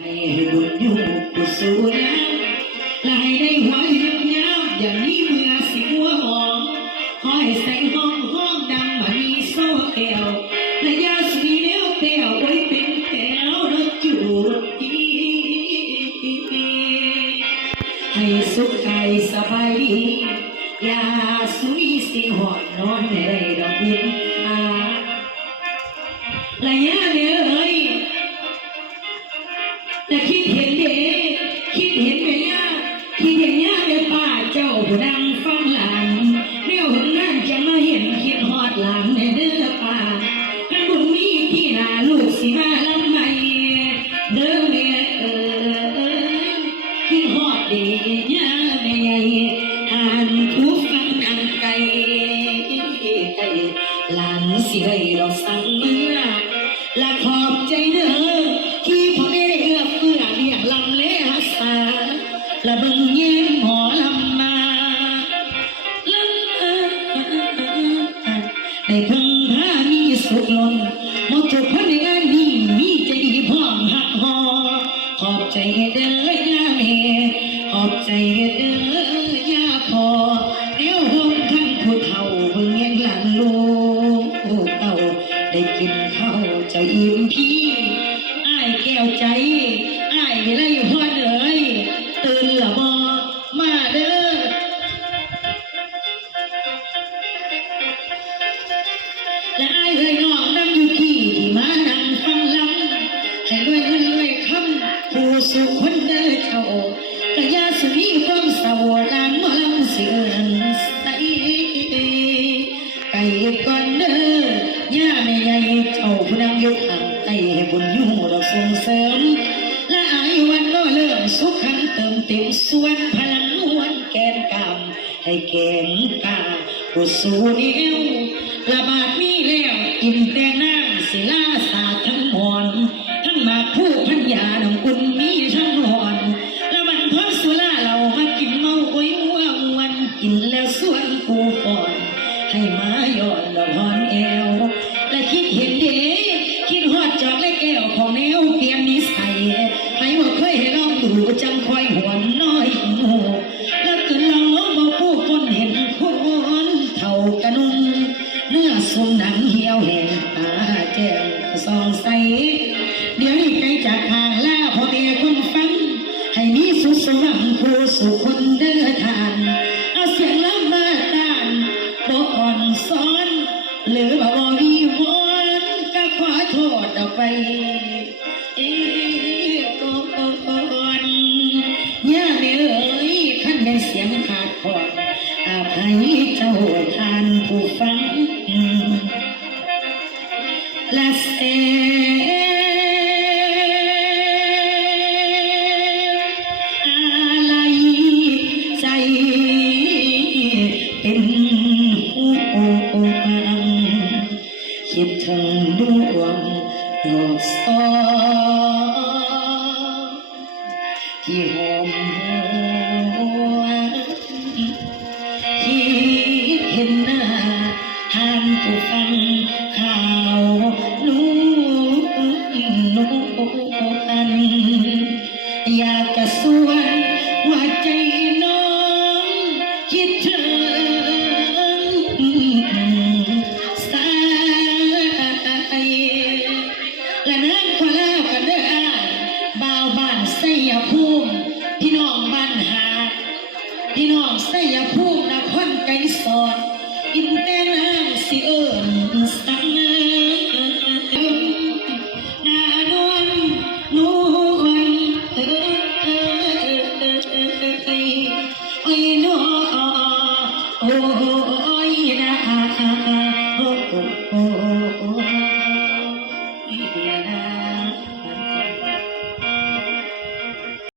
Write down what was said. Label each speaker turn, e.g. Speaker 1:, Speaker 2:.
Speaker 1: ให้บุญอยู่กุศลละให้ได้หัวยืนยาวอย่างนี้เมื่อสิหัวหอมขอให้แสงห้องห้องดังมามีโซ่แก้วและยาสีเลี้ยวแก้วไว้เป็นแก้วรถจุดดีให้สุขกายสบายดีอย่าสุยสิหอดนอนในไรดอกยิ้มอาและยาเด้ ผู้ดังฟังหลานเดี๋ยวหนนั่นจะมาเห็นคิดฮอดหลานแม่เด้อป้าขันบุญมีที่นาลูกสิมาลำใหม่เด้อแม่เอ๋ยคิดฮอดเด้ย่าแม่ใหญ่อ่านผู้ฟังดังไกลหลานสิได้ดอกสั่งมื่อ ใจเด้อย่าเม่ขอบใจเด้อย่าพ่อเดี๋ยวหงทั้งผู้เฒ่าเบิ่งเลี้ยงหลานลูกเต่าได้กินข้าวจะอิ่มพี่อ้ายแก้วใจอ้ายไรพ่อเอ้ยตื่นละบอมาเด้อ ส่งเสริม และอายวันก็เริ่มสุขันเติมเต็มส่วนพลังนวลแกนกำให้แกงกาบุสู้เดียวระบาดมีแล้วอินแต่น้ำศิลาศาสตร์ทั้งหมอนทั้งมาผู้พัญญาน้อง สองใส เดี๋ยวนี้ใจจากห่างล่าพอเตียคนฟัง ให้มีสุขสว่างผู้สุขคนเด้อทานเอาเสียงลำมาตานบ่อ่อนซ้อน หรือว่าบ่มีวอนก็ขอโทษเอาไปเอ้ก่อนย่าแม่เอ๋ยคันเป็นเสียงขาดพอดอาภัยเจ้าทานผู้ฟัง ก็บทางดวงดอกสองที่หอมหวนที่เห็นหน้าทานผู้ฟัง และนั่นคนแล้วกันเด้ออ้ายบ่าวบ้านไสยภูมิพี่น้องบ้านหาดพี่น้องไสยภูมินครไกรสอนอินแต่นางสิเออ